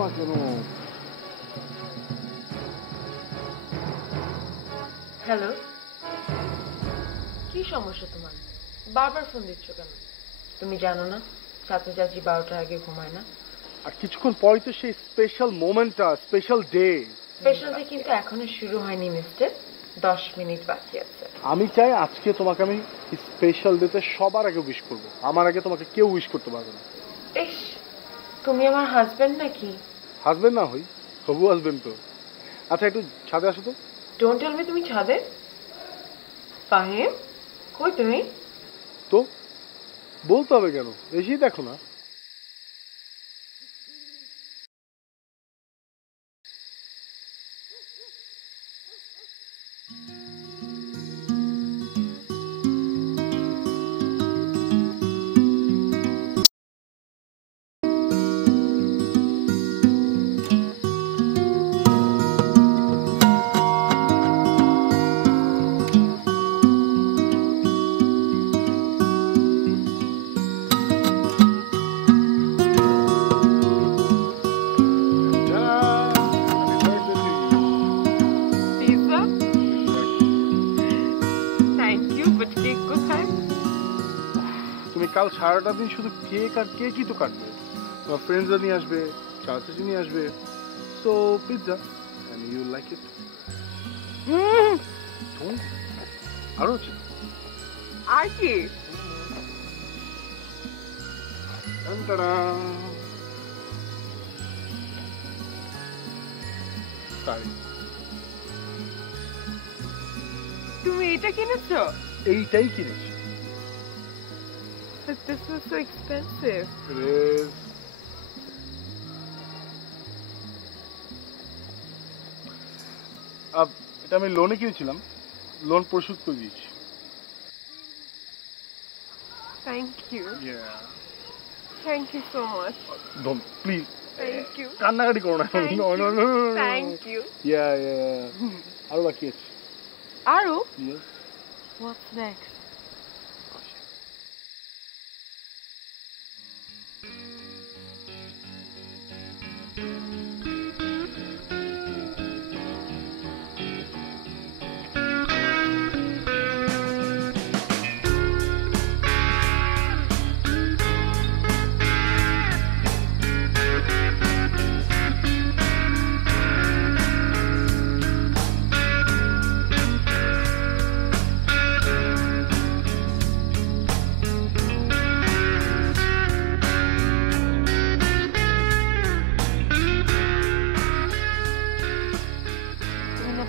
না কেন? হ্যালো, কি সমস্যা তোমার? বারবার ফোন দিচ্ছ কেন? তুমি জানো না চাচা চাচি 12টার আগে ঘুমায় না? আর কিছুক্ষণ পরই তো সেই স্পেশাল মোমেন্টটা, স্পেশাল ডে। স্পেশাল ডে কিন্তু এখনো শুরু হয়নি মিস্টার, 10 মিনিট বাকি আছে। আমি চাই আজকে তোমাকে আমি স্পেশাল ডেতে সবার আগে উইশ করব। আমার আগে তোমাকে কেউ উইশ করতে পারবে না। ইস, তুমি আমার হাজবেন্ড নাকি? হাজবেন্ড না হই, হবু হাজবেন্ড তো। আচ্ছা একটু ছাদে আসো তো। ডোন্ট টেল মি তুমি ছাদে। ফাহিম, কই তুমি? তো বলতে হবে কেন? এসেই দেখো না। কাল সারাটা দিন শুধু কেক আর কেকই তো কাটবে। তোমার ফ্রেন্ডসরা নিয়ে আসবে, চাচি নিয়ে আসবে। So pizza, and you like it. আরো আছে আর কি? তুমি এটা কিনেছো? এইটাই কিনেছি। But this was so expensive. It is. এটা আমি লোনে কিনেছিলাম, লোন পরিশোধ করে দিয়েছি। Thank you. Yeah. Thank you so much. Don't, please. Thank you. কান্নাকাটি করো না। No. Thank you. Yeah. আরো বাকি আছে। আরো? Yes. What's next?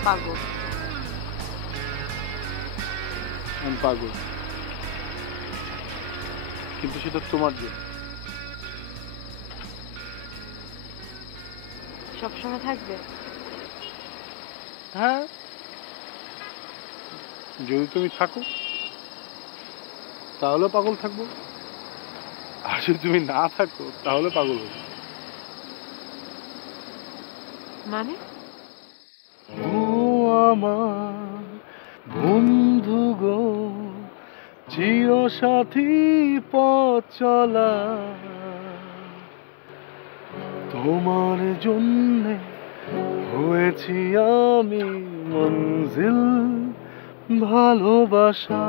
পাগল। আমি পাগল, কিন্তু সেটা তোমার জন্য। সবসময় থাকবে? হ্যাঁ, যদি তুমি থাকো তাহলে পাগল থাকবো, আর যদি তুমি না থাকো তাহলে পাগল হবো। মানে? আমার বন্ধু গো, চিরসাথী পথ চলা, তোমার জন্যে হয়েছি আমি মঞ্জিল ভালোবাসা।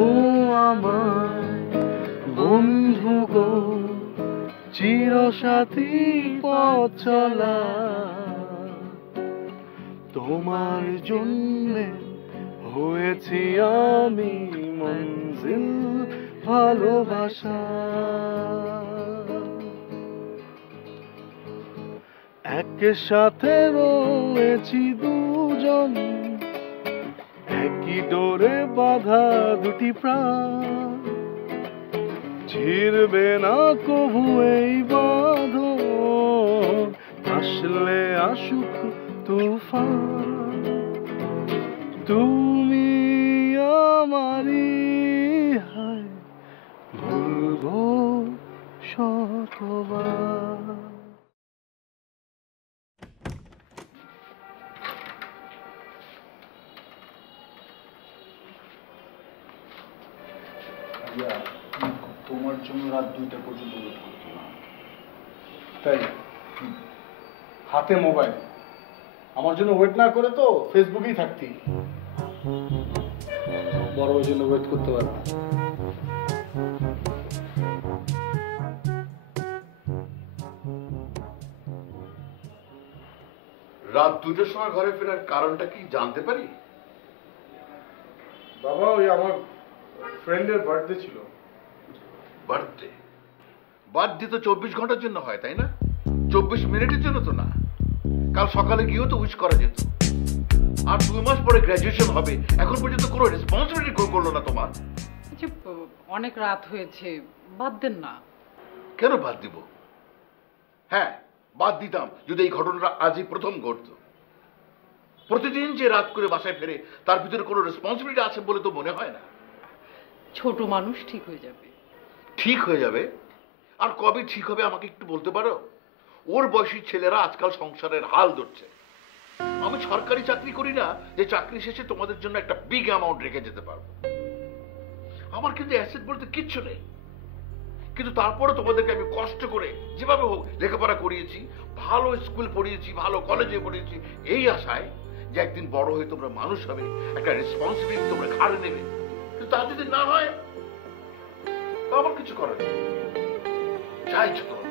ও আমার বন্ধু গো, চিরসাথী পথ চলা, তোমার জন্যে হয়েছি আমি মঞ্জিল ভালোবাসা। একসাথে রয়েছি দুজন, একই ডোরে বাঁধা দুটি প্রাণ, ছিড়বে না কভু এই বাঁধন, আসলে আসুক তুফান, তুমি আমারই হয় ভুলবো শতবার। তোমার জন্য রাত 2টা পর্যন্ত ওয়েট করতো না। তাই হাতে মোবাইল, আমার জন্য ওয়েট না করে তো ফেসবুকেই থাকতি, বড় ওই জন্য ওয়েট করতে পারবো। রাত 2টার সময় ঘরে ফেরার কারণটা কি জানতে পারি? বাবা, ওই আমার ফ্রেন্ডের বার্থডে ছিল। বার্থডে? বার্থডে তো 24 ঘন্টার জন্য হয়, তাই না? 24 মিনিটের জন্য তো না। কাল সকালে গিয়েও তো উইশ করা যেত। আর 2 মাস পরে গ্র্যাজুয়েশন হবে, এখন পর্যন্ত কোনো রেসপন্সিবিলিটি করলো না তোমার। আচ্ছা, অনেক রাত হয়েছে, বাদ দেন না। কেন বাদ দিব? হ্যাঁ, বাদ দিতাম যদি এই ঘটনাটা আজই প্রথম ঘটতো। প্রতিদিন যে রাত করে বাসায় ফেরে, তার ভিতরে কোনো রেসপন্সিবিলিটি আছে বলে তো মনে হয় না। ছোট মানুষ, ঠিক হয়ে যাবে। ঠিক হয়ে যাবে? আর কবে ঠিক হবে আমাকে একটু বলতে পারো? ওর বয়সী ছেলেরা আজকাল সংসারের হাল ধরছে। আমি সরকারি চাকরি করি না যে চাকরি শেষে তোমাদের জন্য একটা বিগ অ্যামাউন্ট রেখে যেতে পারবো। আমার কিন্তু অ্যাসেট বলতে কিচ্ছু নেই, কিন্তু তারপরে তোমাদেরকে আমি কষ্ট করে যেভাবে হোক লেখাপড়া করিয়েছি, ভালো স্কুল পড়িয়েছি, ভালো কলেজে পড়িয়েছি, এই আশায় যে একদিন বড় হয়ে তোমরা মানুষ হবে, একটা রেসপন্সিবিলিটি তোমরা ঘাড়ে নেবে। কিন্তু তা যদি না হয়, তো আমার কিছু করার নেই। যা ইচ্ছে করো না।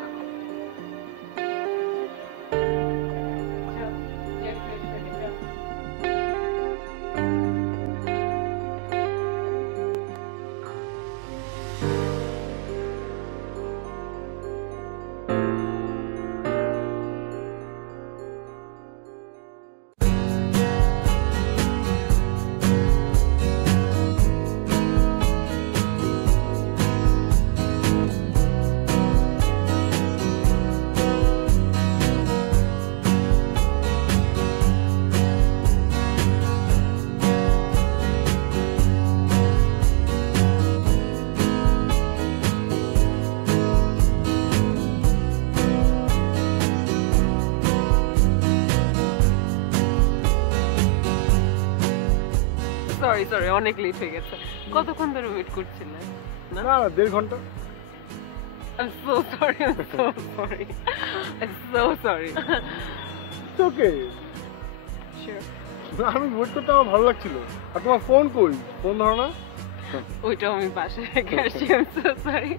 সরি সরি, অনেক লেট হয়ে গেছে। কতক্ষণ ধরে ওয়েট করছিলেন? না না, 1.5 ঘন্টা। I'm so sorry, I'm so sorry. I'm so sorry. It's okay. Sure. আমি ওয়েট করতে আমার ভালো লাগছিল। আর তোমার ফোন কই? ফোন ধরো না? ওইটাও আমি বাসায় রেখে আসছি। I'm so sorry.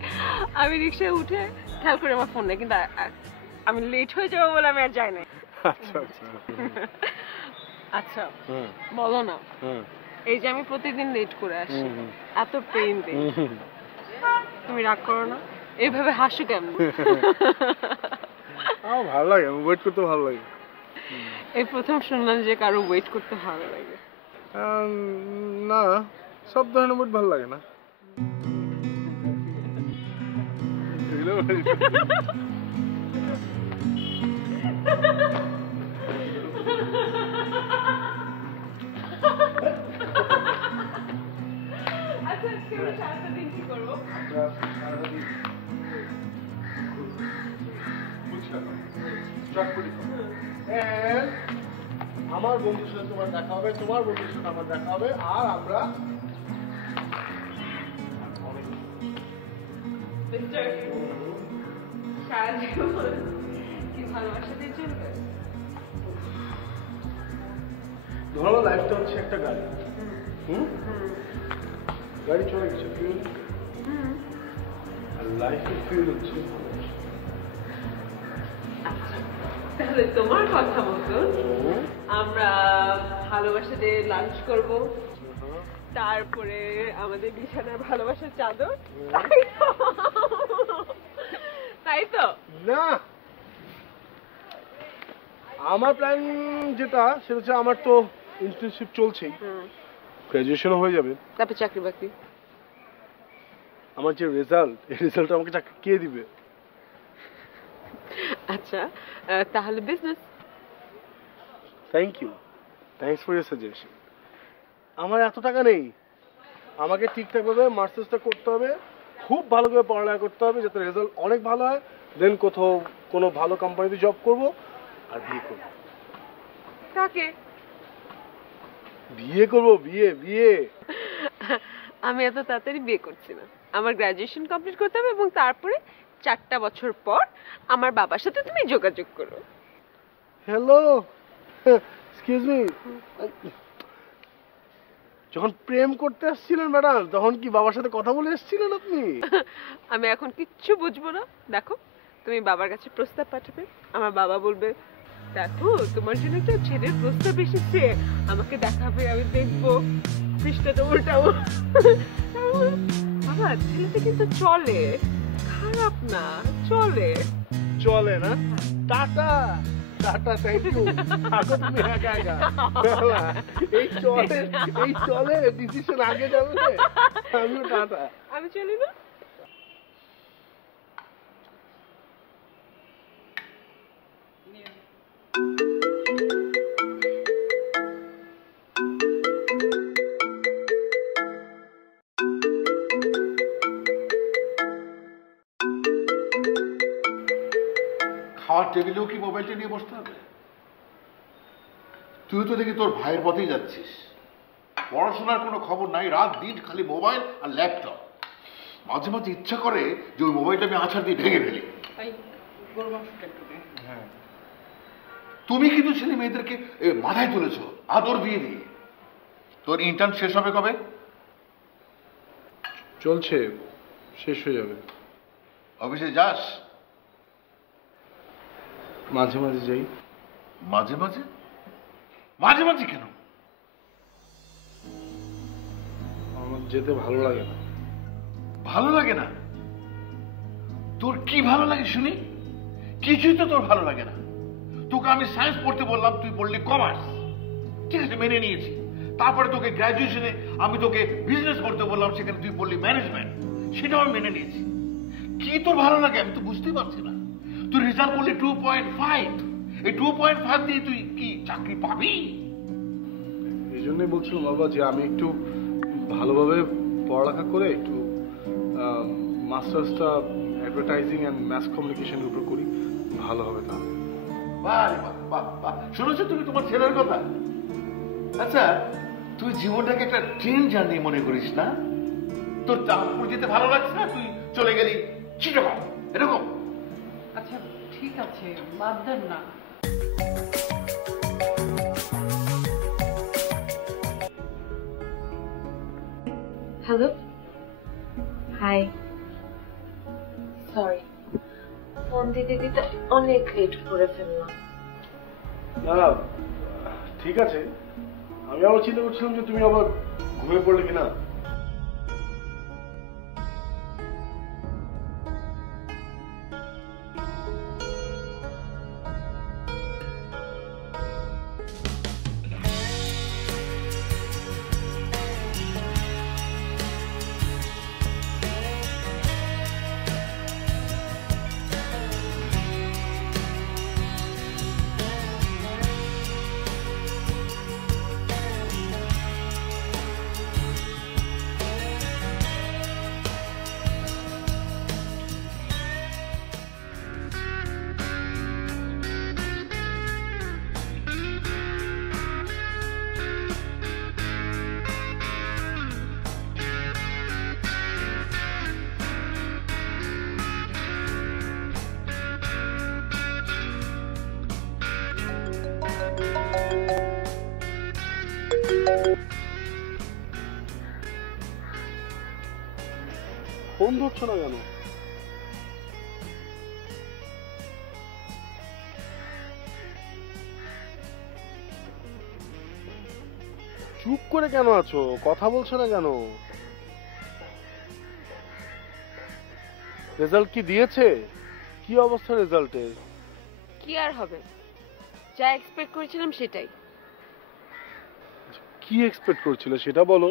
আমি রিক্সায় উঠে খেয়াল করে আমার ফোন নেই, কিন্তু আমি লেট হয়ে যাবো বলে আমি আর যাই নাই। আচ্ছা আচ্ছা। আচ্ছা, বলো না, এই যে আমি প্রতিদিন লেট করে আসি, এত পেইন দেই, তুমি রাগ করো না? এইভাবে হাসো কেমন? আমার ভালো লাগে, আমি ওয়েট করতে ভালো লাগে। এই প্রথম শুনলাম যে কারো ওয়েট করতে ভালো লাগে। না, সব ধরনের ওয়েট ভালো লাগে না। আমার বন্ধুর সাথে তোমার দেখা হবে, তোমার বন্ধুর সাথে আমার দেখা হবে, আর আমরা ধরো লাইফটা হচ্ছে একটা গাড়ি। গাড়ি চলে গেছে, ফিউল, আর লাইফের ফিউল হচ্ছে তাহলে তোমার কথা মতো আমরা ভালোবাসাতে লাঞ্চ করব, তারপরে আমাদের বিছানার ভালোবাসার চাদর, তাই তো? না, আমার প্ল্যান যেটা সেটা হচ্ছে, আমার তো ইন্টার্নশিপ চলছেই, গ্রাজুয়েশনও হয়ে যাবে, তারপর চাকরি বাকরি। আমার যে রেজাল্ট, এই রেজাল্ট আমাকে চাকরি কে দিবে? আচ্ছা, তাহলে business. Thank you, thanks for your suggestion. আমার এত টাকা নেই, আমাকে ঠিকঠাকভাবে মাস্টার্সটা করতে হবে, খুব ভালো করে পড়ালেখা করতে হবে, যাতে রেজাল্ট অনেক ভালো হয়, দেন কোথাও কোনো ভালো কোম্পানিতে জব করব, আর বিয়ে করব। কাকে বিয়ে করব? বিয়ে? আমি এত তাড়াতাড়ি বিয়ে করছি না। আমার গ্র্যাজুয়েশন কমপ্লিট করতে হবে এবং তারপরে 4টা বছর পর আমার বাবার সাথে তুমি যোগাযোগ করো। হ্যালো, এক্সকিউজ মি, যখন প্রেম করতে আসছিলেন ম্যাডাম তখন কি বাবার সাথে কথা বলে এসেছিলেন আপনি? আমি এখন কিচ্ছু বুঝবো না। দেখো, তুমি বাবার কাছে প্রস্তাব পাঠাবে, আমার বাবা বলবে দেখো তোমার জন্য একটা ছেলের প্রস্তাব এসেছে, আমাকে দেখাবে, আমি দেখবো, পৃষ্ঠাটা উল্টাবো। বাবা ছেলেটা কিন্তু চলে, খারাপ না, চলে। চলে না? Tata tata, thank you. থাকো তুমি একা একা। এই চলে ডিসিশন আগে যাবে, আমিও টাটা। আমি চলি না। খাওয়ার টেবিলেও কি মোবাইলটা নিয়ে বসতে হবে? তুই তো দেখি তোর ভাইয়ের পথেই যাচ্ছিস, পড়াশোনার কোনো খবর নাই, রাত দিন খালি মোবাইল আর ল্যাপটপ। মাঝে মাঝে ইচ্ছা করে যে ওই মোবাইলটা আমি আছাড় দিয়ে ভেঙে ফেলি। তুমি কিন্তু ছেলে মেয়েদেরকে মাথায় তুলেছো আদর দিয়ে দিয়ে। তোর ইন্টার্ন শেষ হবে কবে? চলছে, শেষ হয়ে যাবে। অফিসে যাস? মাঝে মাঝে যাই। মাঝে মাঝে? মাঝে মাঝে কেন? আমার যেতে ভালো লাগে না। ভালো লাগে না? তোর কি ভালো লাগে শুনি? কিছুই তো তোর ভালো লাগে না। তোকে আমি সায়েন্স পড়তে বললাম, তুই পড়লি কমার্স, ঠিক আছে মেনে নিয়েছি। তারপরে তোকে গ্র্যাজুয়েশনে আমি তোকে বিজনেস পড়তে বললাম, সেখানে তুই পড়লি ম্যানেজমেন্ট, সেটাও আমি মেনে নিয়েছি। কি তোর ভালো লাগে আমি তো বুঝতেই পারছি না। তুই রেজাল্ট করলি 2.5, এই 2.5 দিয়ে তুই কি চাকরি পাবি? এই জন্যই বলছিলাম বাবা যে আমি একটু ভালোভাবে পড়ালেখা করে একটু মাস্টার্সটা অ্যাডভার্টাইজিং অ্যান্ড ম্যাস কমিউনিকেশনের উপর করি, ভালো হবে তাহলে। বাহ বাহ বাহ বাহ, শুনেছো তুমি তোমার ছেলের কথা? আচ্ছা, তুই জীবনটাকে একটা ট্রেন জার্নি মনে করিস না? তোর চাঁদপুর যেতে ভালো লাগছে না, তুই চলে গেলি চিটাগং, এরকম? আচ্ছা ঠিক আছে, বাদ দেন না। হ্যালো, হাই, সরি ফোন দিতে দিতে অনেক লেট করে ফেললাম। না না, ঠিক আছে। আমি আবার চিন্তা করছিলাম যে তুমি আবার ঘুমিয়ে পড়লে কিনা। ফোন ধরছো না কেন? চুপ করে কেন আছো? কথা বলছো না কেন? রেজাল্ট কি দিয়েছে? কি অবস্থা রেজাল্টের? কি আর হবে, যা এক্সপেক্ট করেছিলাম সেটাই। কি এক্সপেক্ট করছিলে সেটা বলো।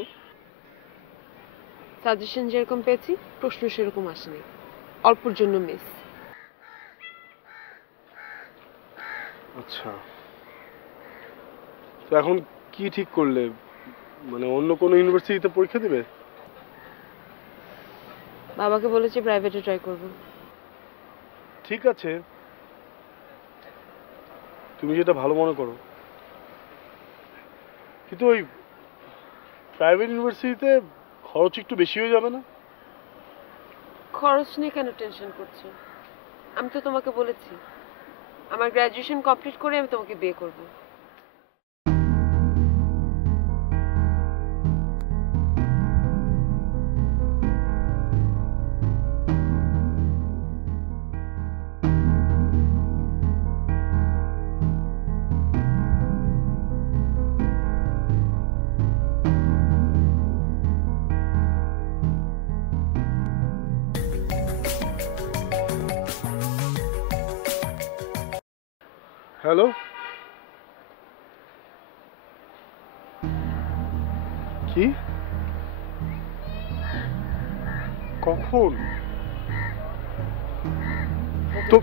সাজেশন যেরকম পেয়েছি প্রশ্ন সেরকম আসেনি, অল্পর জন্য মিস। আচ্ছা, তো এখন কি ঠিক করলে? মানে অন্য কোনো ইউনিভার্সিটিতে পরীক্ষা দিবে? বাবাকে বলেছি প্রাইভেটে ট্রাই করব। ঠিক আছে, তুমি যেটা ভালো মনে করো। কিন্তু ওই প্রাইভেট ইউনিভার্সিটিতে খরচ একটু বেশি হয়ে যাবে না? খরচ নিয়ে কেন টেনশন করছো? আমি তো তোমাকে বলেছি আমার গ্র্যাজুয়েশন কমপ্লিট করে আমি তোমাকে বিয়ে করব। হ্যালো, কি কখন? তো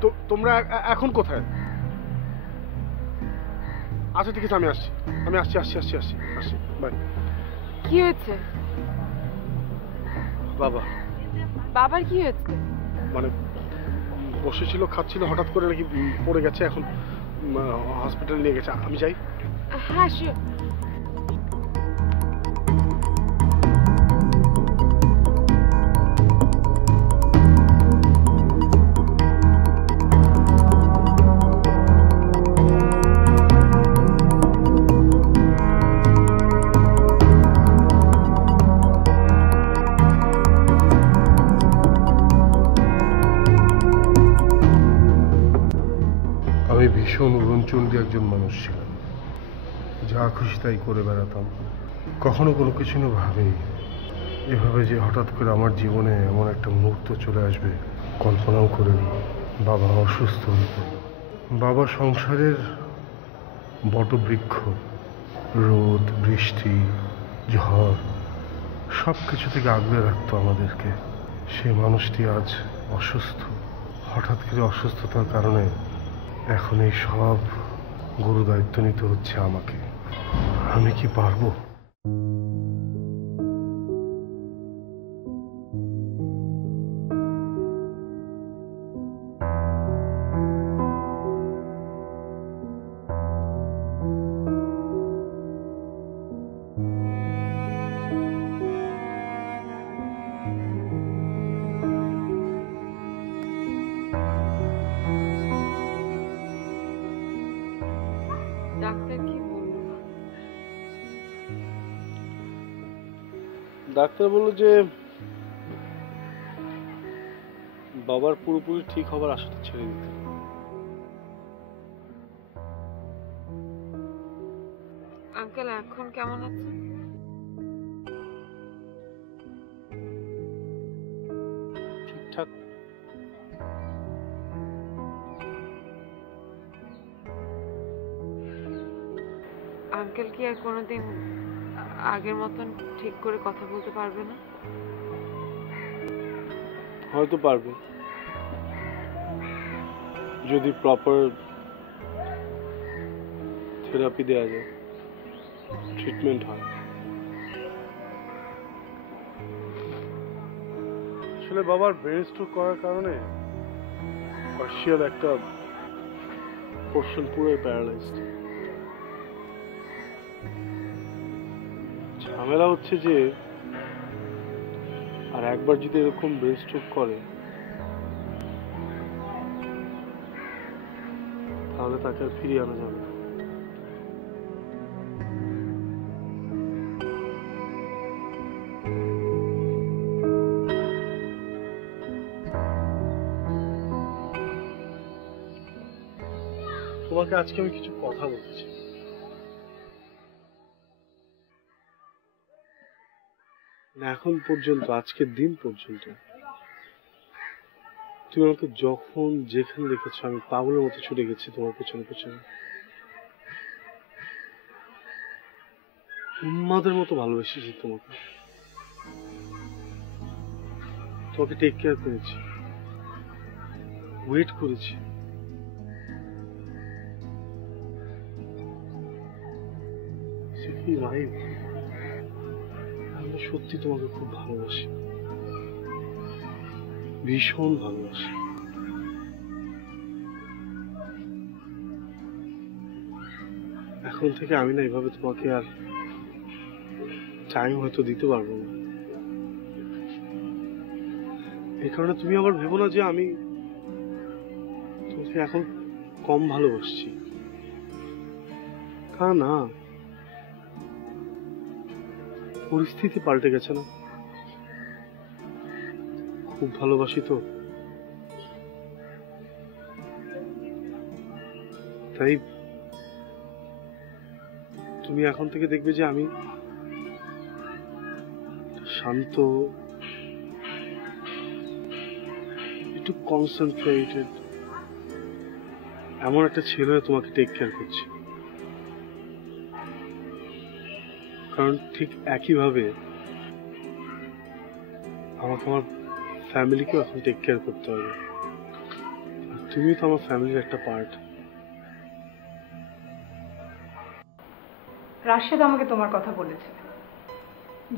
তো তোমরা এখন কোথায়? আচ্ছা ঠিক আছে, আমি আসছি, আসছি, বাই। কি হয়েছে? বাবা। বাবার কি হয়েছে? মানে বসেছিল, খাচ্ছিল, হঠাৎ করে নাকি পড়ে গেছে, এখন হসপিটালে নিয়ে গেছে। আমি যাই। হ্যাঁ শিওর। আমি ভীষণ উড়নচণ্ডী একজন মানুষ ছিলাম, যা খুশি তাই করে বেড়াতাম। কখনো কোনো কিছু নিয়ে ভাবিনি এভাবে যে হঠাৎ করে আমার জীবনে এমন একটা মুহূর্ত চলে আসবে, কল্পনাও করিনি। বাবা অসুস্থ হয়ে পড়ল। বাবা সংসারের বটবৃক্ষ, রোদ বৃষ্টি ঝড় সব কিছু থেকে আগলে রাখতো আমাদেরকে। সেই মানুষটি আজ অসুস্থ। হঠাৎ করে অসুস্থতার কারণে এখন এই সব গুরু দায়িত্ব নিতে হচ্ছে আমাকে। আমি কি পারবো? ডাক্তার কি বলল? ডাক্তার বললো যে বাবার পুরোপুরি ঠিক হবার আশাটা ছেড়ে দিতে। আঙ্কেল এখন কেমন আছে? ঠিকঠাক। আঙ্কেল কি আর কোনোদিন আগের মতন ঠিক করে কথা বলতে পারবে না? হয়তো পারবে, যদি প্রপার থেরাপি দেওয়া যায়, ট্রিটমেন্ট হয়। আসলে বাবার ব্রেন স্ট্রোক করার কারণে পার্শিয়াল একটা পোর্শন পুরোই প্যারালাইজড। ঝামেলা হচ্ছে যে আর একবার যদি এরকম ব্রেন স্ট্রোক করে তাহলে তাকে আর ফিরিয়ে আনা যাবে না। তোমাকে আজকে আমি কিছু কথা বলছি। এখন পর্যন্ত, আজকের দিন পর্যন্ত তুমি আমাকে যখন যেখানে দেখেছো আমি পাগলের মতো ছুটে গেছি তোমার পেছনে পেছনে, উন্মাদের মতো ভালোবেসেছি তোমাকে। তোমাকে টেক কেয়ার করেছি, ওয়েট করেছি। আমি সত্যি তোমাকে খুব ভালোবাসি, ভীষণ ভালোবাসি। এখন থেকে আমি না এভাবে তোমাকে আর টাইম হয়তো দিতে পারবো না। এই কারণে তুমি আবার ভেবো না যে আমি তোমাকে এখন কম ভালোবাসছি। না, পরিস্থিতি পাল্টে গেছে না, খুব ভালোবাসি তো, তাই তুমি এখন থেকে দেখবে যে আমি শান্ত, একটু কনসেন্ট্রেটেড এমন একটা ছেলে তোমাকে টেক কেয়ার করছে। কারণ ঠিক একইভাবে আমাকে আমার ফ্যামিলিকেও এখন টেক কেয়ার করতে হবে। তুমি তো আমার ফ্যামিলির একটা পার্ট। রাশেদ আমাকে তোমার কথা বলেছে,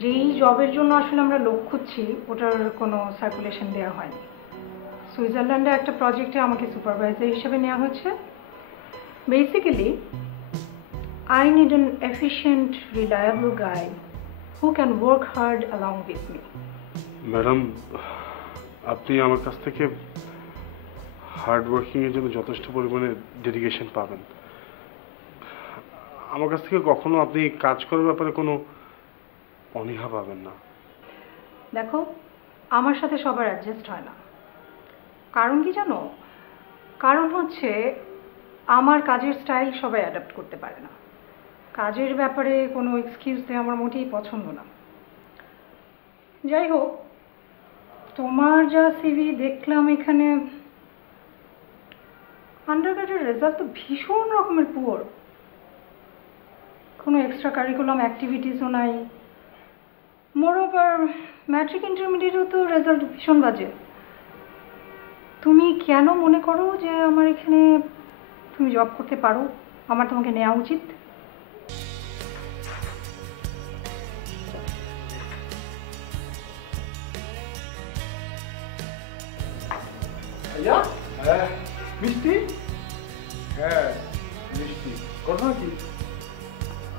যেই জবের জন্য আসলে আমরা লোক খুঁজছি ওটার কোনো সার্কুলেশন দেওয়া হয়নি। সুইজারল্যান্ডে একটা প্রজেক্টে আমাকে সুপারভাইজার হিসেবে নেওয়া হয়েছে। Basically I need an efficient, reliable guy who can work hard along with me. Madam, আপনি আমার কাছ থেকে হার্ড ওয়ার্কিং এর জন্য যথেষ্ট পরিমাণে ডেডিকেশন পাবেন। আমার কাছ থেকে কখনো আপনি কাজ করার ব্যাপারে কোনো অনীহা পাবেন না। দেখো, আমার সাথে সবার অ্যাডজাস্ট হয় না। কারণ কি জানো? কারণ হচ্ছে আমার কাজের স্টাইল সবাই অ্যাডাপ্ট করতে পারে না। কাজের ব্যাপারে কোনো এক্সকিউজ দেওয়া আমার মোটেই পছন্দ না। যাই হোক, তোমার যা সিভি দেখলাম এখানে, আন্ডারগ্রেডের রেজাল্ট তো ভীষণ রকমের পুয়ার। কোনো এক্সট্রা কারিকুলাম অ্যাক্টিভিটিসও নাই। মোরওভার ম্যাট্রিক ইন্টারমিডিয়েটেও তো রেজাল্ট ভীষণ বাজে। তুমি কেন মনে করো যে আমার এখানে তুমি জব করতে পারো, আমার তোমাকে নেওয়া উচিত? হ্যাঁ মিষ্টি, হ্যাঁ মিষ্টি, ঘটনা কি?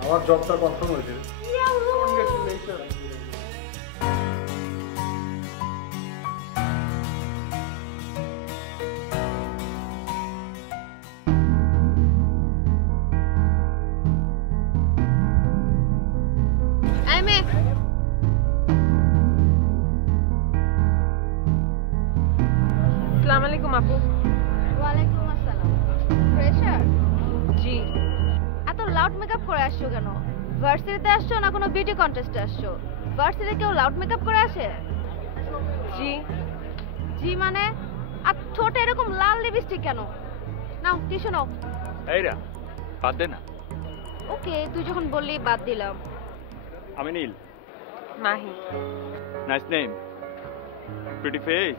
আমার জবটা কনফার্ম হয়েছে। আসসালামু আলাইকুম আপু। ওয়ালাইকুম আসসালাম। ফ্রেশার? জি। এত লাউড মেকআপ করে আসছো কেন? ভার্সিটিতে আসছো না কোনো বিউটি কন্টেস্টে আসছো? ভার্সিটিতে কেউ লাউড মেকআপ করে আসে? জি। জি মানে? আর ঠোঁটে এরকম লাল লিপস্টিক কেন? নাও টিস্যু নাও। এইরা বাদ দে না। ওকে, তুই যখন বললি বাদ দিলাম। আমি Neel. Mahi. Nice name, pretty face.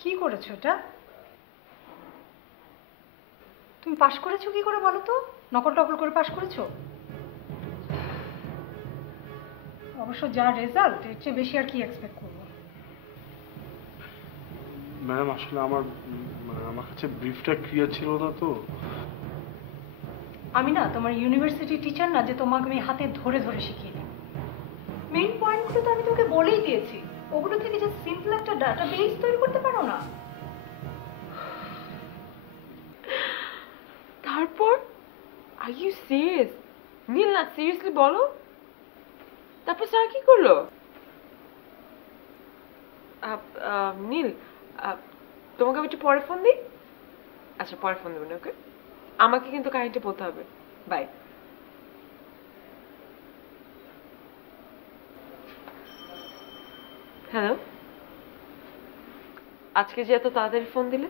কি করেছো এটা? তুমি পাশ করেছো কি করে বলো তো? নকল টকল করে পাশ করেছো? অবশ্য যা রেজাল্ট, এর চেয়ে বেশি আর কি এক্সপেক্ট করবো? ম্যাডাম, আসলে আমার কাছে ব্রিফটা ক্লিয়ার ছিল না তো। আমি না তোমার ইউনিভার্সিটি টিচার না যে তোমাকে আমি হাতে ধরে ধরে শিখিয়ে দিই। মেইন পয়েন্টগুলো তো আমি তোকে বলেই দিয়েছি। ওগুলো থেকে যে সিম্পল একটা ডাটাবেস তৈরি করতে পারো না? তারপর আর ইউ সিরিয়াস? নীল না, সিরিয়াসলি বলো। তারপর স্যার কি করলো? নীল, তোমাকে আমি একটু পরে ফোন দিই। আচ্ছা, পরে ফোন দেবেন। ওকে, আমাকে কিন্তু কাহিনীটা বলতে হবে। বাই। হ্যালো, আজকে যে এত তাড়াতাড়ি ফোন দিলে?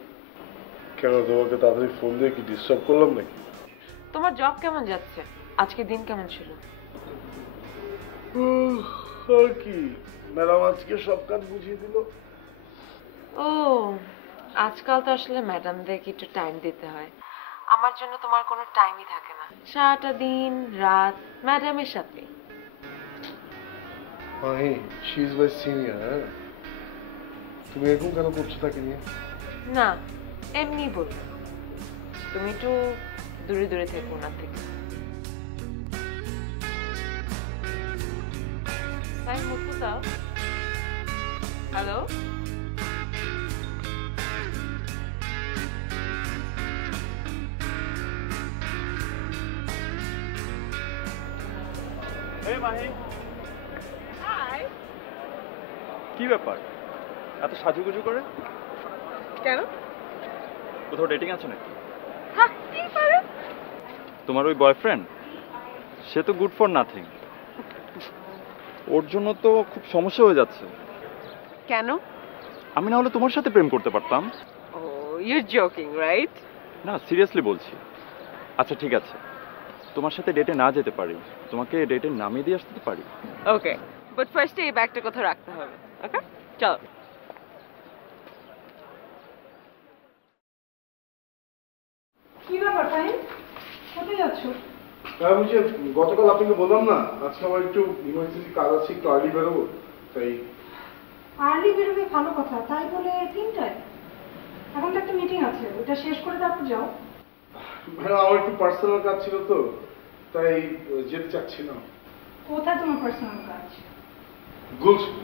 কেন, তোমাকে তাড়াতাড়ি ফোন দিয়ে কি ডিস্টার্ব করলাম নাকি? তোমার জব কেমন যাচ্ছে? আজকে দিন কেমন ছিল? আর কি, ম্যাডাম আজকে সব কাজ বুঝিয়ে দিল। ও, আজকাল তো আসলে ম্যাডামদেরকে একটু টাইম দিতে হয়। আমার জন্য তোমার কোনো টাইমই থাকে না। সারাটা দিন রাত ম্যাডামের সাথে। Mahi, she is my senior. হ্যাঁ, তুমি এরকম কেন করছো তাকে নিয়ে? না, এমনি বলি, তুমি একটু দূরে দূরে থেকো ওনার থেকে। তাই মুক্তা, হ্যালো, এই মাহি, হাই। কি ব্যাপার এত সাজুগুজু করে? কেন? কোথাও ডেটিং আছে নাকি? থাকতেই পারে। তোমার ওই বয়ফ্রেন্ড, সে তো গুড ফর নাথিং। ওর জন্য তো খুব সমস্যা হয়ে যাচ্ছে। কেন? আমি না হলে তোমার সাথে প্রেম করতে পারতাম। ও, ইউ জোকিং রাইট? না, সিরিয়াসলি বলছি। আচ্ছা ঠিক আছে, তোমার সাথে ডেটে না যেতে পারি, তোমাকে ডেটে নামিয়ে দিয়ে আসতে পারি। ওকে, বাট ফার্স্টে এই ব্যাগটা কোথাও রাখতে হবে। ওকে, চলো। কি ব্যাপার ফাহিম, কোথায় যাচ্ছ? হ্যাঁ বুঝে, গতকাল আপনাকে বললাম না আজকে আমার একটু ইমার্জেন্সি কাজ আছে, একটু আর্লি বেরোবো, তাই। আর্লি বেরোবে ভালো কথা, তাই বলে 3টায়? এখন তো একটা মিটিং আছে, ওটা শেষ করে তারপর যাও। ম্যাডাম, আমার একটু পার্সোনাল কাজ ছিল তো, তাই যেতে চাচ্ছি না। কোথায় তোমার পার্সোনাল কাজ? গুলশান।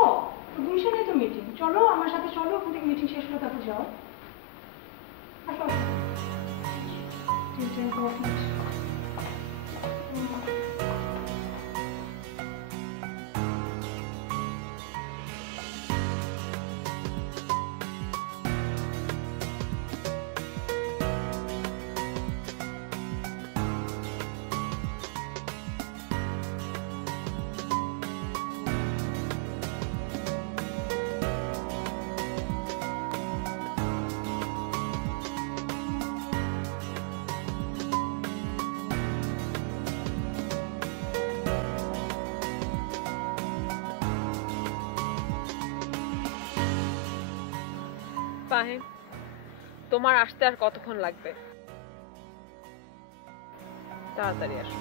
ও, গুলশানে তো মিটিং, চলো আমার সাথে চলো, ওখান থেকে মিটিং শেষ করে তারপর যাও। আসো। 3টা ইম্পর্টেন্ট। ফাহিম, তোমার আসতে আর কতক্ষণ লাগবে? তাড়াতাড়ি আসো।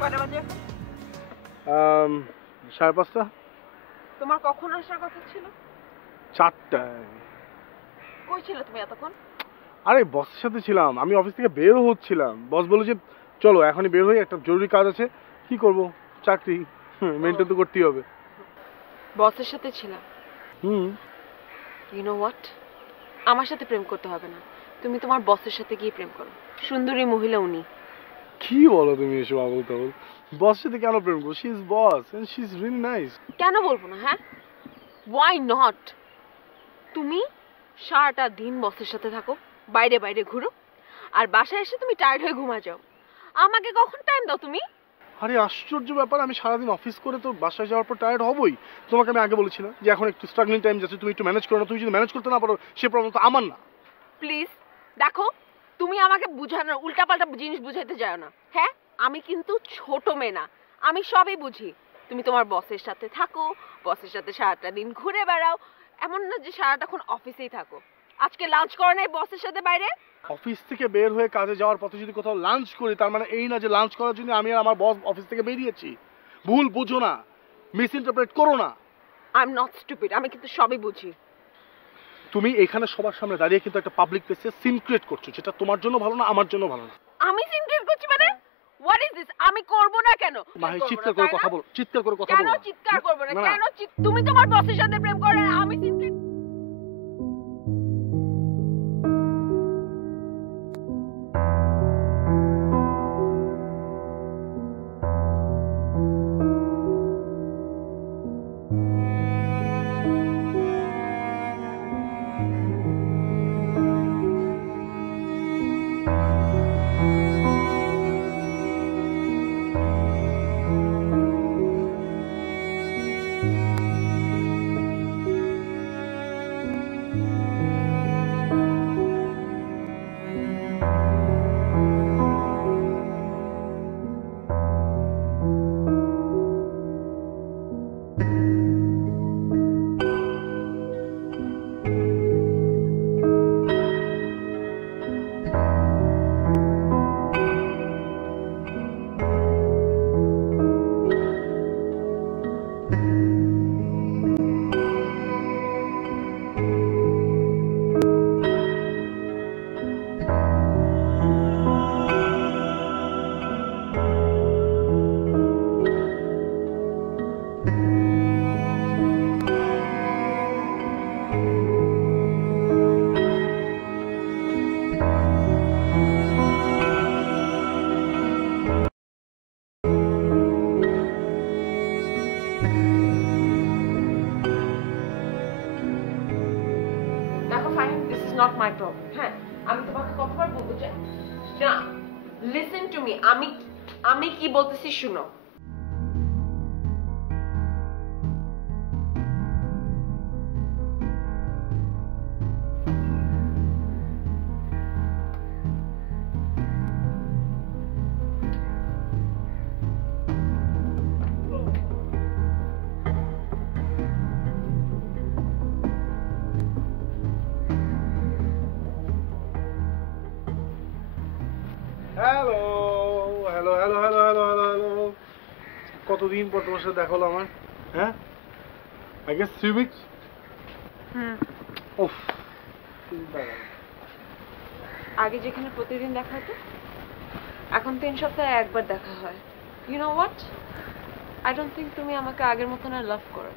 কয়টা বাজে এখন? 5:30। তোমার কখন আসার কথা ছিল? 4টায়। কই ছিল তুমি এতক্ষণ? আরে বসের সাথে ছিলাম, আমি অফিস থেকে বেরও হচ্ছিলাম, বস বলল যে চলো এখনই বের হই, একটা জরুরি কাজ আছে। কি করব, চাকরি মেনটেন তো করতেই হবে। বসের সাথে ছিলাম? হুম। ইউ নো হোয়াট, আমার সাথে প্রেম করতে হবে না, তুমি তোমার বসের সাথে গিয়ে প্রেম করো। সুন্দরী মহিলা উনি। কি বলো তুমি এসব আবল তাবল? বসের সাথে কেন প্রেম করো? She is boss and she is really nice. কেন বলবো না? হ্যাঁ, ওয়াই নট? তুমি সারাটা দিন বসের সাথে থাকো, বাইরে বাইরে ঘুরো, আর বাসায় এসে তুমি টায়ার্ড হয়ে ঘুমা যাও। আমাকে কখন টাইম দাও তুমি? আরে আশ্চর্য ব্যাপার, আমি সারাদিন অফিস করে তো বাসায় যাওয়ার পর টায়ার্ড হবই। তোমাকে আমি আগে বলেছিলাম যে এখন একটু স্ট্রাগলিং টাইম যাচ্ছে, তুমি একটু ম্যানেজ করো না। তুমি যদি ম্যানেজ করতে না পারো সে প্রবলেম তো আমার না। প্লিজ দেখো, তুমি আমাকে বুঝানোর উল্টাপাল্টা জিনিস বুঝাইতে যাও না। হ্যাঁ, আমি কিন্তু ছোট মেয়ে না, আমি সবই বুঝি। তুমি তোমার বসের সাথে থাকো, বসের সাথে সারাটা দিন ঘুরে বেড়াও, এমন না যে সারাটাক্ষণ অফিসেই থাকো। আজকে লাঞ্চ করো নাই বসের সাথে বাইরে? অফিস থেকে বের হয়ে কাজে যাওয়ার পথে যদি কোথাও লাঞ্চ করি, তার মানে এই না যে লাঞ্চ করার জন্য আমি আর আমার বস অফিস থেকে বেরিয়েছি। ভুল বুঝো না, মিস ইন্টারপ্রেট করো না। আই এম নট স্টুপিড, আমি কিন্তু সবই বুঝি। তুমি এখানে সবার সামনে দাঁড়িয়ে কিন্তু একটা পাবলিক প্লেসে সিন ক্রিয়েট করছো, যেটা তোমার জন্য ভালো না, আমার জন্য ভালো না। আমি সিন ক্রিয়েট করছি মানে? What is this? আমি করব না কেন? মাহি, চিৎকার করে কথা বলো, চিৎকার করে কথা বলো। কেন চিৎকার করব না? না, না। কেন তুমি তোমার বসের সাথে প্রেম করো আর আমি scene create? Not my problem. হ্যাঁ, আমি তোমাকে কতবার বলবো যে না, লিসেন টু মি, আমি কি বলতেছি শুনো। Hello hello hello hello hello hello hello, কতদিন পর তোমার সাথে দেখা হলো আমার। হ্যাঁ, আই গেস 3 weeks। উফ, আগে যেখানে প্রতিদিন দেখা হতো, এখন 3 সপ্তাহে একবার দেখা হয়। You know what, I don't think তুমি আমাকে আগের মতন আর লাভ করো।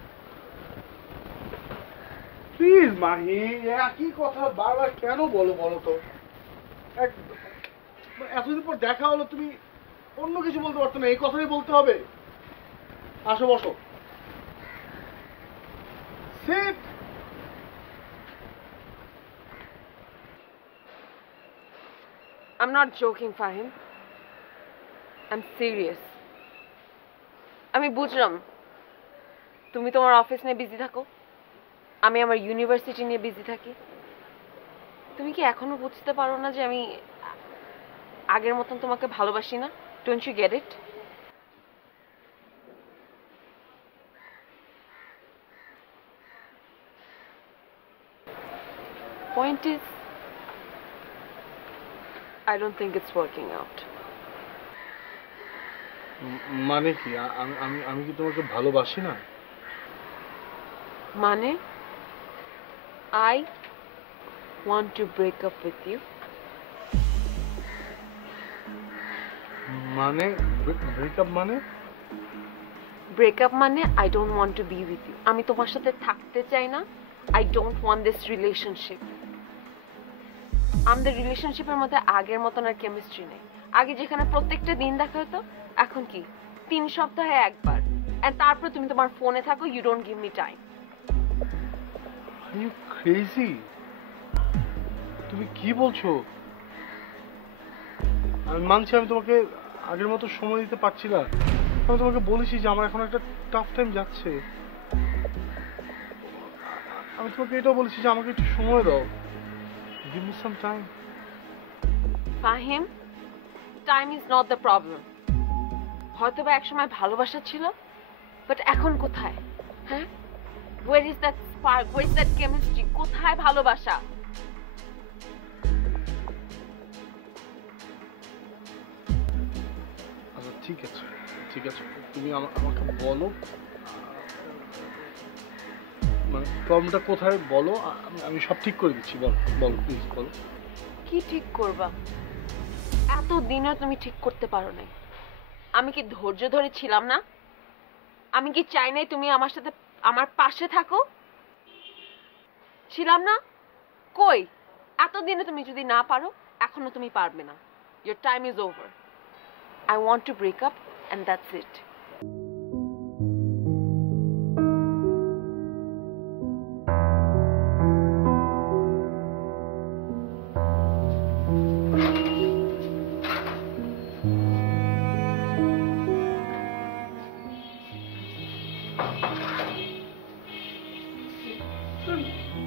প্লিজ মাহি, একই কথা বারবার কেন বলো বলো তো। এতদিন পর দেখা হলো, তুমি অন্য কিছু বলতে পারতো না, এই কথাই বলতে হবে। আসো বসো। Seat. I'm not joking, Fahim. I'm serious. আমি বুঝলাম তুমি তোমার অফিস নিয়ে বিজি থাকো, আমি আমার ইউনিভার্সিটি নিয়ে বিজি থাকি। তুমি কি এখনো বুঝতে পারো না যে আমি আগের মতন তোমাকে ভালোবাসি না? Don't you get it? Point is, I don't think it's working out. মানে কি? আমি কি তোমাকে ভালোবাসি না? মানে I want to break up with you. মানে ব্রেকআপ মানে? ব্রেকআপ মানে I don't want to be with you. আমি তোমার সাথে থাকতে চাই না। I don't want this relationship. আমাদের রিলেশনশিপের মধ্যে আগের মতন আর কেমিস্ট্রি নেই। আগে যেখানে প্রত্যেকটা দিন দেখা হতো, এখন কি 3 সপ্তাহে একবার। আর তারপর তুমি তোমার ফোনে থাকো, you don't give me time. Are you crazy? তুমি কি বলছো? আমি মানছি আমি তোমাকে আগের মতো সময় দিতে পারছি না। আমি তোমাকে বলেছি যে আমার এখন একটা টাফ টাইম যাচ্ছে। আমি তোমাকে এটাও বলেছি যে আমাকে একটু সময় দাও। Give me some time. Fahim, time is not the problem. হয়তো বা একসময় ভালোবাসা ছিল, বাট এখন কোথায়? হ্যাঁ, where is that spark, where is that chemistry? কোথায় ভালোবাসা? আচ্ছা ঠিক আছে, ঠিক আছে, তুমি আমাকে বলো মানে প্রবলেমটা কোথায় বলো, আমি সব ঠিক করে দিচ্ছি। বলো বলো প্লিজ বলো। কি ঠিক করবা? এত দিনও তুমি ঠিক করতে পারো নাই। আমি কি ধৈর্য ধরে ছিলাম না? আমি কি চাই নাই তুমি আমার সাথে আমার পাশে থাকো? ছিলাম না? কই, এতদিনে তুমি যদি না পারো, এখনো তুমি পারবে না। Your time is over. I want to break up and that's it.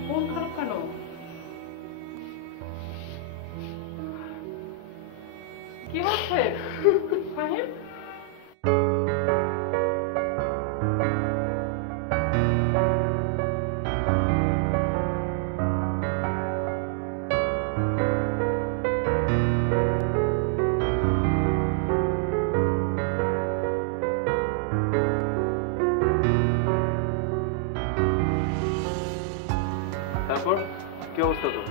মন খারাপ কেন? কি হচ্ছে ফাহিম? তারপর কি অবস্থা তো?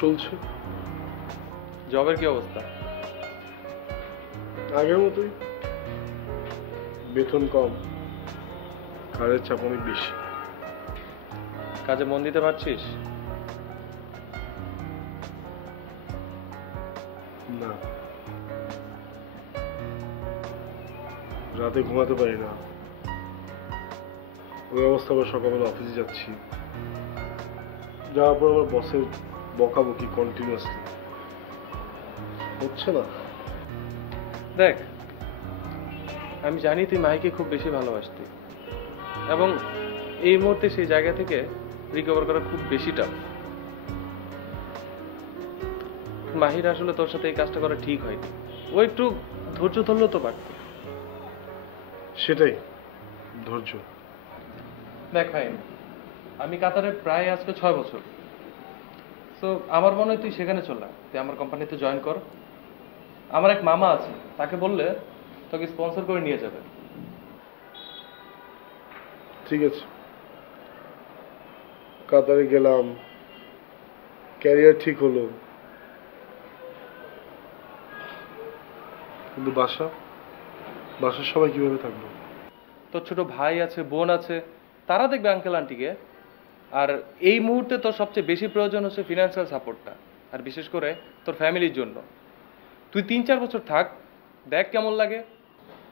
চলছে জবের কি অবস্থা? আগের মতোই, বেতন কম, কাজের চাপ অনেক বেশি। কাজে মন দিতে পারছিস? না, রাতে ঘুমাতে পারি না। ওই অবস্থা আবার সকালবেলা অফিসে যাচ্ছি, যাওয়ার পর আমার বসের বকাবকি কন্টিনিউয়াসলি হচ্ছে না। দেখ, আমি জানি তুই মাহিকে খুব বেশি ভালোবাসতি এবং এই মুহূর্তে সেই জায়গা থেকে রিকভার করা খুব বেশি টাফ। মাহির আসলে তোর সাথে এই কাজটা করা ঠিক হয়নি। ও একটু ধৈর্য ধরলেও তো পারত। সেটাই ধৈর্য। দেখ ভাই, আমি কাতারে প্রায় আজকে 6 বছর। তো আমার মনে হয় তুই সেখানে চলে তুই আমার কোম্পানিতে জয়েন কর। আমার এক মামা আছে, তাকে বললে তোকে স্পন্সর করে নিয়ে যাবে। ঠিক আছে, কাতারে গেলাম, ক্যারিয়ার ঠিক হলো, কিন্তু বাসার সবাই কিভাবে থাকবো? তোর ছোট ভাই আছে, বোন আছে, তারা দেখবে আঙ্কেল আন্টিকে। আর এই মুহূর্তে তোর সবচেয়ে বেশি প্রয়োজন হচ্ছে ফিনান্সিয়াল সাপোর্টটা, আর বিশেষ করে তোর ফ্যামিলির জন্য। তুই 3-4 বছর থাক, দেখ কেমন লাগে।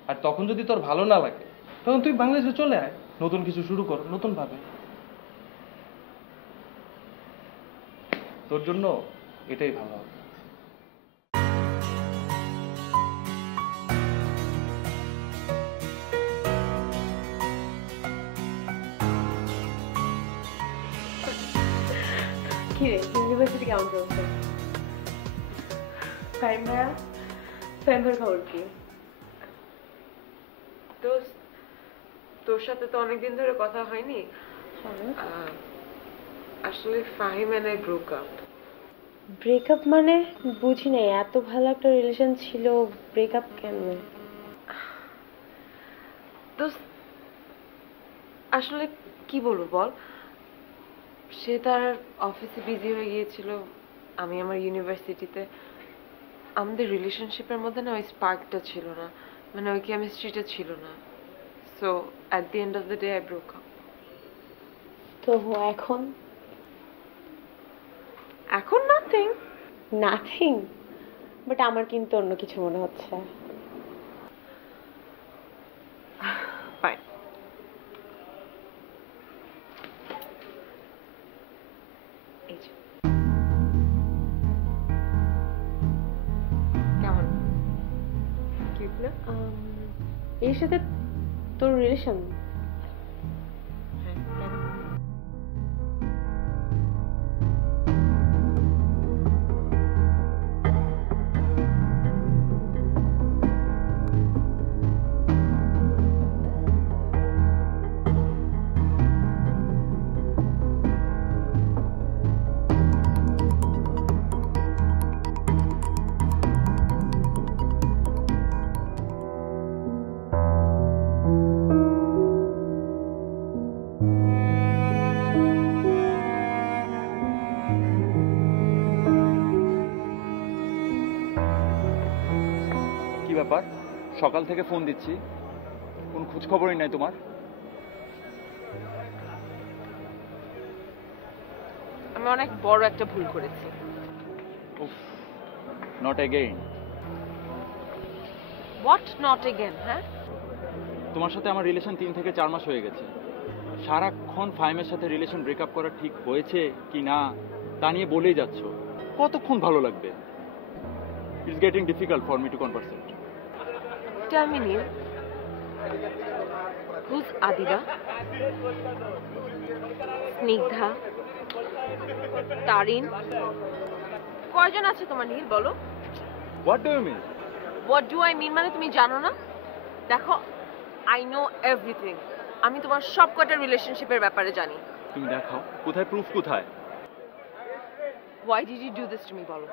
আর তখন যদি তোর ভালো না লাগে তখন তুই বাংলাদেশে চলে আয়, নতুন কিছু শুরু কর নতুন ভাবে। তোর জন্য এটাই ভালো হবে। কি রে, ইউনিভার্সিটি কেমন চলছে? ফাইম ভাইয়া, ফাইম ভাইয়ের খবর কি? তোর সাথে তো অনেকদিন ধরে কথা হয়নি। আসলে Fahim and I broke up. Breakup মানে বুঝি নাই, এত ভালো একটা রিলেশন ছিল, ব্রেকআপ কেমনে? তো আসলে কি বলবো বল, সে তার অফিসে বিজি হয়ে গিয়েছিল, আমি আমার ইউনিভার্সিটিতে। আমাদের রিলেশনশিপের মধ্যে না ওই স্পার্কটা ছিল না, মানে ওই কেমিস্ট্রিটা ছিল না। So at the end of the day I broke up. তো এখন এখন নাথিং। নাথিং? বাট আমার কিন্তু অন্য কিছু মনে হচ্ছে। ফাইন, এই যে কেমন কিউট না? এর সাথে তোর রিলেশন? হ্যাঁ, কেন? কি ব্যাপার, সকাল থেকে ফোন দিচ্ছি, কোনো খোঁজ খবরই নাই তোমার? আমি অনেক বড় একটা ভুল করেছি। Not again. What not again? হ্যাঁ, তোমার সাথে আমার রিলেশন 3 থেকে 4 মাস হয়ে গেছে। সারাক্ষণ ফাইমের সাথে রিলেশন ব্রেকআপ করা ঠিক হয়েছে কি না তা নিয়ে বলেই যাচ্ছ। কতক্ষণ ভালো লাগবে? It's getting difficult for me to conversate. Tell me new, who's Adiba, Snigdha, Tarin, কয়জন আছে তোমার নীল বলো? What do you mean? What do I mean মানে তুমি জানো না? দেখো, আই নো এভরিথিং। আমি তোমার সব কটা রিলেশনশিপের ব্যাপারে জানি। তুমি দেখাও, কোথায় প্রুফ, কোথায়? Why did you do this to me বলো?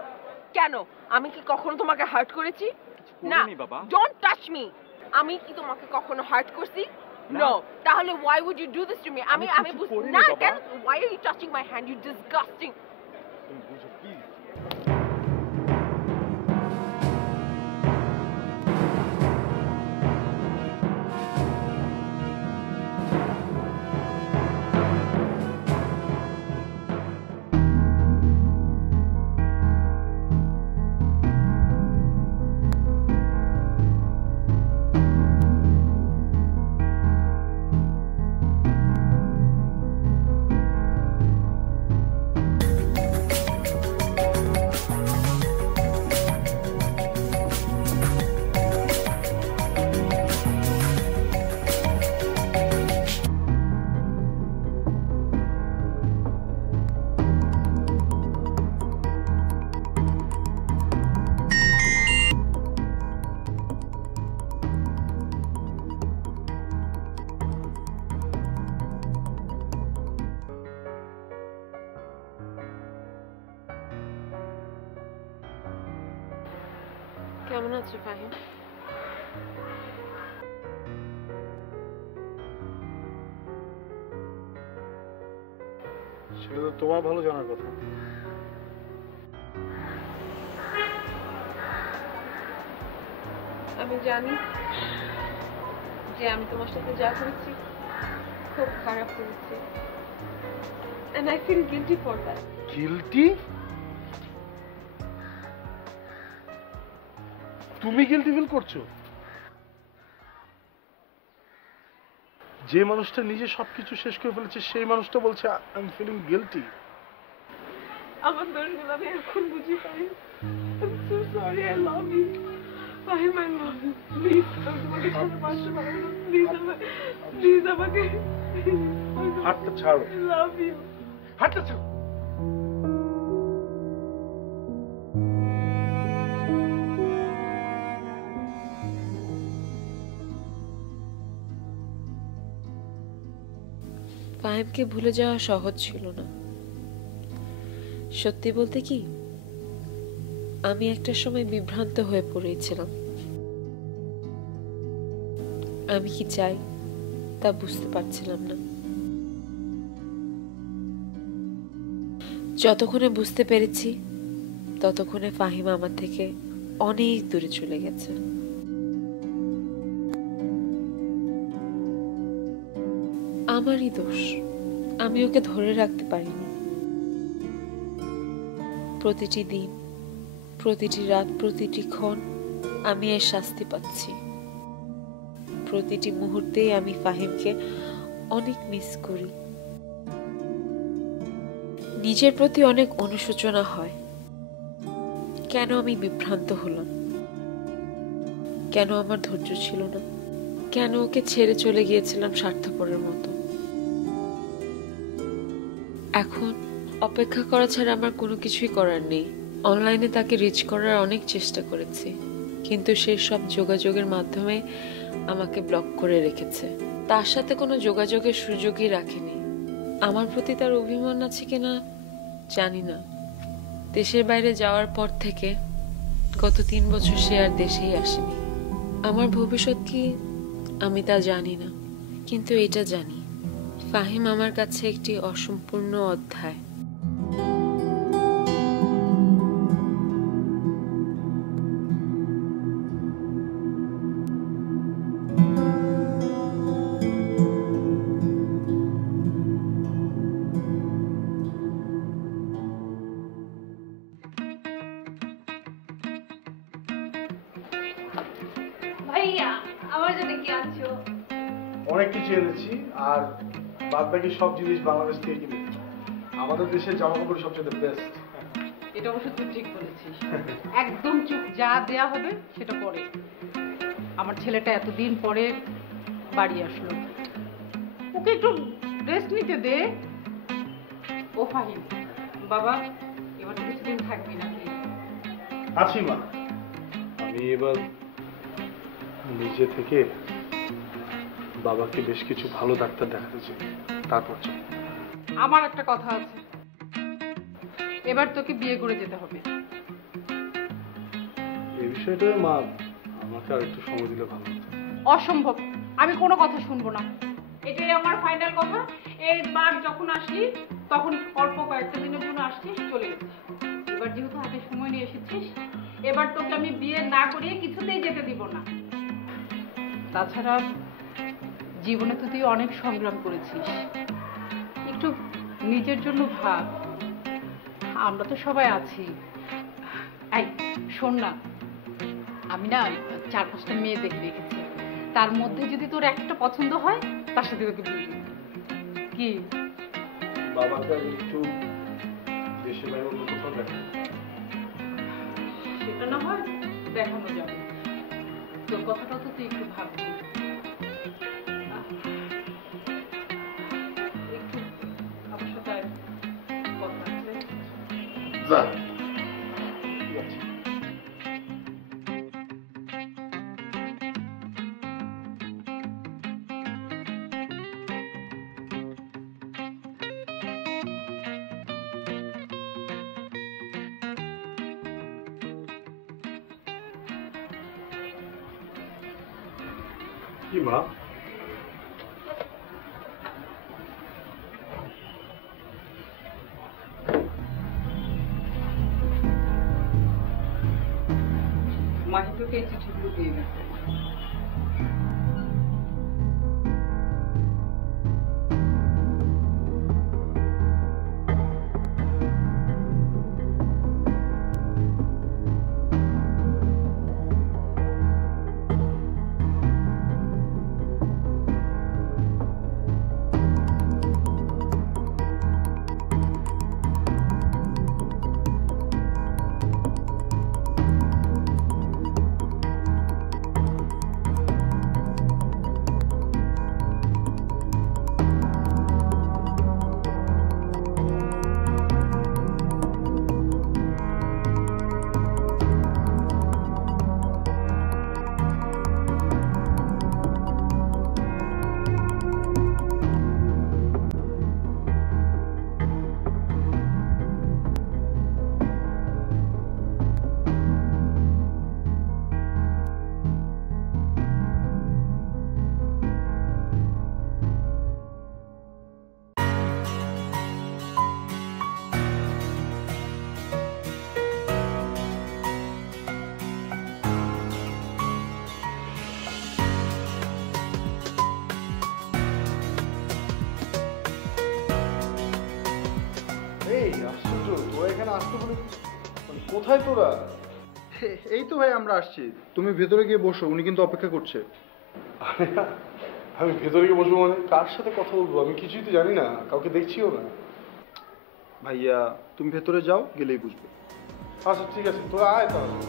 কেন? আমি কি কখনো তোমাকে হার্ট করেছি? না বাবা। Don't touch me. আমি কি তোমাকে কখনো হার্ট করছি? নো। তাহলে why would you do this to me? আমি না কেন? Why are you touching my hand? You disgusting. কেমন আছো ফাহিম? সেটা তো তোমার ভালো জানার কথা। আমি জানি যে আমি তোমার সাথে যা করেছি খুব খারাপ করেছি, and I feel guilty for that. Guilty? তুমি গিল্টি ফিল করছো? যে মানুষটা নিজে সবকিছু শেষ করে ফেলেছে সেই মানুষটা বলছে আই এম ফিলিং গিল্টি। আমার দোষগুলো আমি এখন বুঝি পাই। I'm so sorry, I love you. Fahim, I love you. Please, আমি তোমাকে ছাড়া বাঁচতে পারবো না। Please আমাকে হাতটা ছাড়ো। I love you. হাতটা ছাড়ো। ফাহিমকে ভুলে যাওয়া সহজ ছিল না। সত্যি বলতে কি, আমি একটা সময় বিভ্রান্ত হয়ে পড়েছিলাম। আমি কি চাই তা বুঝতে পারছিলাম না। যতক্ষণে বুঝতে পেরেছি ততক্ষণে ফাহিম আমার থেকে অনেক দূরে চলে গেছে। আমারই দোষ, আমি ওকে ধরে রাখতে পারিনি। প্রতিটি দিন, প্রতিটি রাত, প্রতিটি ক্ষণ আমি এর শাস্তি পাচ্ছি। প্রতিটি মুহূর্তেই আমি ফাহিমকে অনেক মিস করি। নিজের প্রতি অনেক অনুশোচনা হয়। কেন আমি বিভ্রান্ত হলাম? কেন আমার ধৈর্য ছিল না? কেন ওকে ছেড়ে চলে গিয়েছিলাম স্বার্থপরের মতো? এখন অপেক্ষা করা ছাড়া আমার কোনো কিছুই করার নেই। অনলাইনে তাকে রিচ করার অনেক চেষ্টা করেছি, কিন্তু সেই সব যোগাযোগের মাধ্যমে আমাকে ব্লক করে রেখেছে। তার সাথে কোনো যোগাযোগের সুযোগই রাখেনি। আমার প্রতি তার অভিমান আছে কিনা জানি না। দেশের বাইরে যাওয়ার পর থেকে গত 3 বছর সে আর দেশেই আসেনি। আমার ভবিষ্যৎ কি আমি তা জানি না, কিন্তু এটা জানি ফাহিম আমার কাছে একটি অসম্পূর্ণ অধ্যায়। ভাইয়া আমার জন্য কি আনছো? অনেক কিছু এনেছি, আর বাদ বাকি সব জিনিস বাংলাদেশ থেকে কিনে। আমাদের দেশের জামা কাপড় সবচেয়ে বেস্ট। এটা অবশ্য তুই ঠিক বলেছিস। একদম চুপ, যা দেয়া হবে সেটা পরে। আমার ছেলেটা এতদিন পরে বাড়ি আসলো, ওকে একটু রেস্ট নিতে দে। ও ফাহিম, বাবা এবার তো কিছুদিন থাকবি নাকি? আছি মা, আমি এবার নিজে থেকে বাবাকে বেশ কিছু ভালো ডাক্তার দেখাতে চাই, তারপর চল। আমার একটা কথা আছে, এবার তোকে বিয়ে করে যেতে হবে। এই বিষয়টা মা আমাকে আর একটু সময় দিলে ভালো হতো। অসম্ভব, আমি কোনো কথা শুনবো না। এটাই আমার ফাইনাল কথা। এবার যখন আসলি তখন অল্প কয়েকটা দিনের জন্য আসছিস, চলে গেছিস। এবার যেহেতু হাতে সময় নিয়ে এসেছিস, এবার তোকে আমি বিয়ে না করিয়ে কিছুতেই যেতে দিব না। তাছাড়া জীবনে তো তুই অনেক সংগ্রাম করেছিস, একটু নিজের জন্য ভাব। আমরা তো সবাই আছি। এই শোন না, আমি না 4-5টা মেয়ে দেখে রেখেছি, তার মধ্যে যদি তোর একটা পছন্দ হয় তার সাথে তোকে বিয়ে দিবি। কি বাবাকে একটু দেশে বাইরে অন্য কোথাও দেখা, সেটা না হয় দেখানো যাবে। তোর কথাটা তো তুই একটু ভাববি। একটু আমার সাথে কথা আছে। যা। কি মা? মাহি তোকে এই চিঠিগুলো দিয়ে গেছে। এই আশ্চর্য, তোরা এখানে আসতে বলে কোথায় তোরা? এই তো ভাই আমরা আসছি, তুমি ভেতরে গিয়ে বসো, উনি কিন্তু অপেক্ষা করছে। আমি ভেতরে গিয়ে বসবো মানে? কার সাথে কথা বলবো? আমি কিছুই তো জানি না, কাউকে দেখছিও না। ভাইয়া তুমি ভেতরে যাও, গেলেই বুঝবে। আচ্ছা ঠিক আছে, তোরা আয় তাহলে।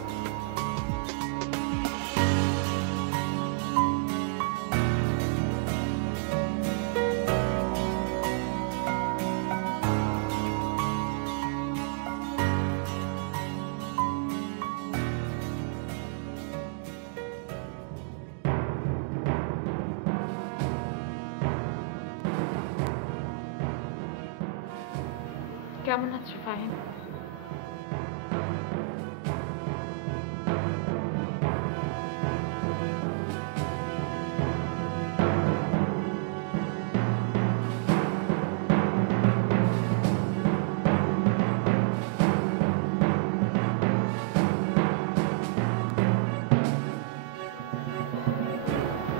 কেমন আছো ফাহিম?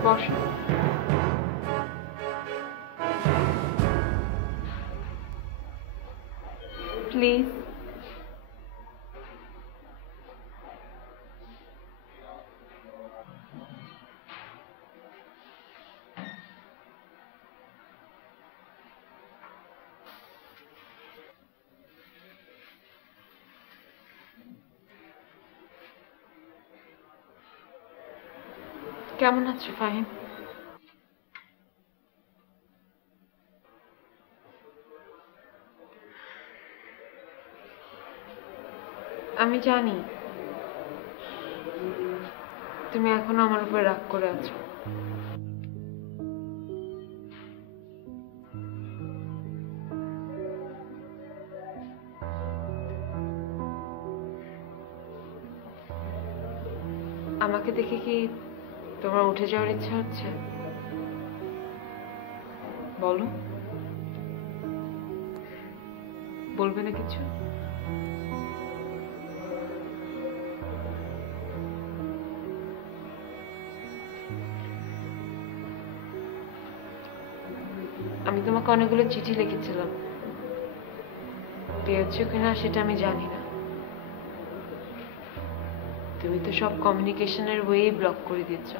বসো। প্লিজ। কেমন আছো ফাহিম? আমি জানি তুমি এখনো আমার উপর রাগ করে আছো। আমাকে দেখে কি তোমার উঠে যাওয়ার ইচ্ছা হচ্ছে? বলো, বলবে না কিছু? আমি তোমাকে অনেকগুলো চিঠি লিখেছিলাম, পেয়েছো কিনা সেটা আমি জানি না। তুমি তো সব কমিউনিকেশনের ওয়েই ব্লক করে দিচ্ছ,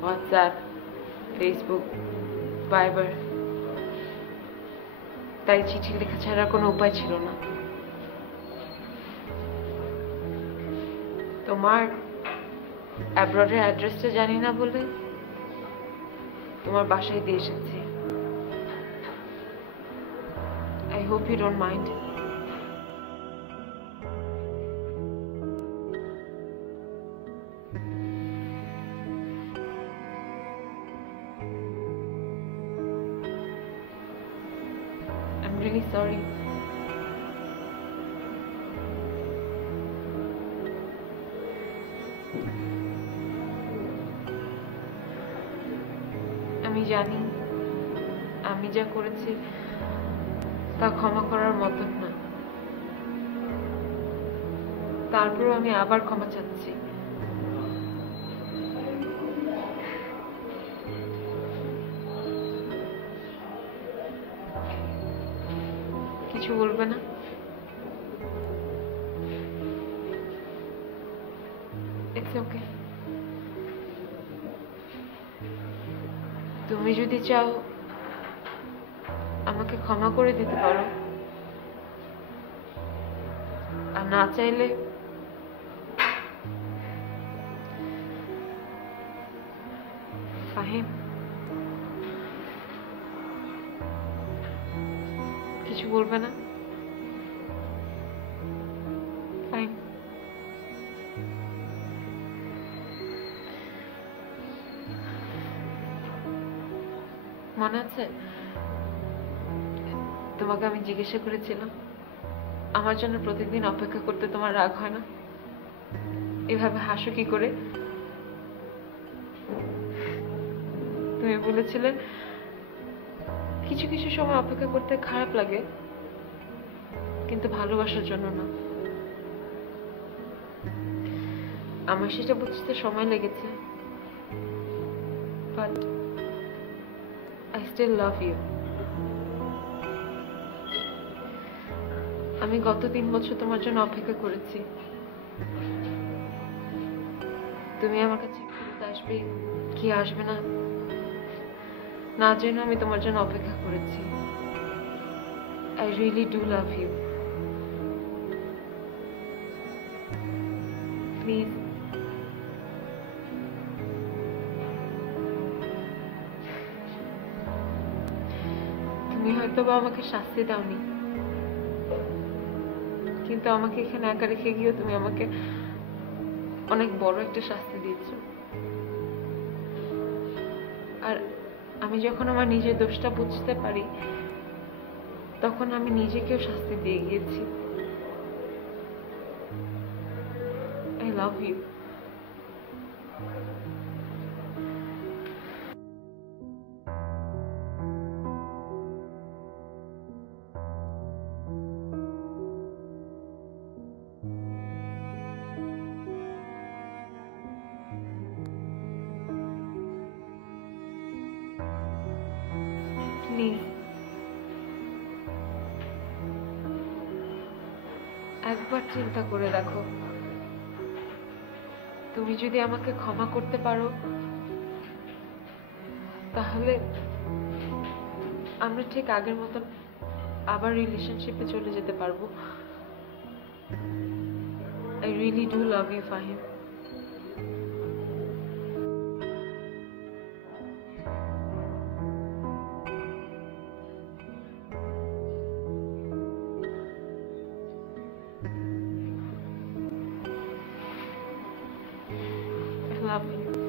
হোয়াটসঅ্যাপ, ফেসবুক, ভাইবার। তাই চিঠি লেখা ছাড়া কোনো উপায় ছিল না। তোমার অ্যাব্রডের অ্যাড্রেসটা জানি না বলে তোমার বাসায় দিয়ে এসেছি। I hope you don't mind. I'm really sorry. জানি আমি যা করেছি তা ক্ষমা করার মতন না, তারপরও আমি আবার ক্ষমা চাচ্ছি। কিছু বলবে না? It's okay. তুমি যদি চাও আমাকে ক্ষমা করে দিতে পারো, আর না চাইলে ফাহিম কিছু বলবে না? ফাইন। মনে আছে তোমাকে আমি জিজ্ঞাসা করেছিলাম আমার জন্য প্রতিদিন অপেক্ষা করতে তোমার রাগ হয় না? এভাবে হাসো কি করে? তুমি বলেছিলে কিছু কিছু সময় অপেক্ষা করতে খারাপ লাগে, কিন্তু ভালোবাসার জন্য না। আমার সেটা বুঝতে সময় লেগেছে, but I still love you. আমি গত 3 বছর তোমার জন্য অপেক্ষা করেছি। তুমি আমার কাছে ফেরত আসবে কি আসবে না না জেনে আমি তোমার জন্য অপেক্ষা করেছি। I really do love you. Please. তুমি হয়তো বা আমাকে শাস্তি দাওনি, কিন্তু আমাকে এখানে একা রেখে গিয়ে তুমি আমাকে অনেক বড় একটা শাস্তি দিয়েছো। আর আমি যখন আমার নিজের দোষটা বুঝতে পারি তখন আমি নিজেকেও শাস্তি দিয়ে গিয়েছি। I love you. Please. একবার চিন্তা করে দেখো, তুমি যদি আমাকে ক্ষমা করতে পারো তাহলে আমরা ঠিক আগের মতো আবার রিলেশনশিপে চলে যেতে পারবো। I really do love you, Fahim. I love you.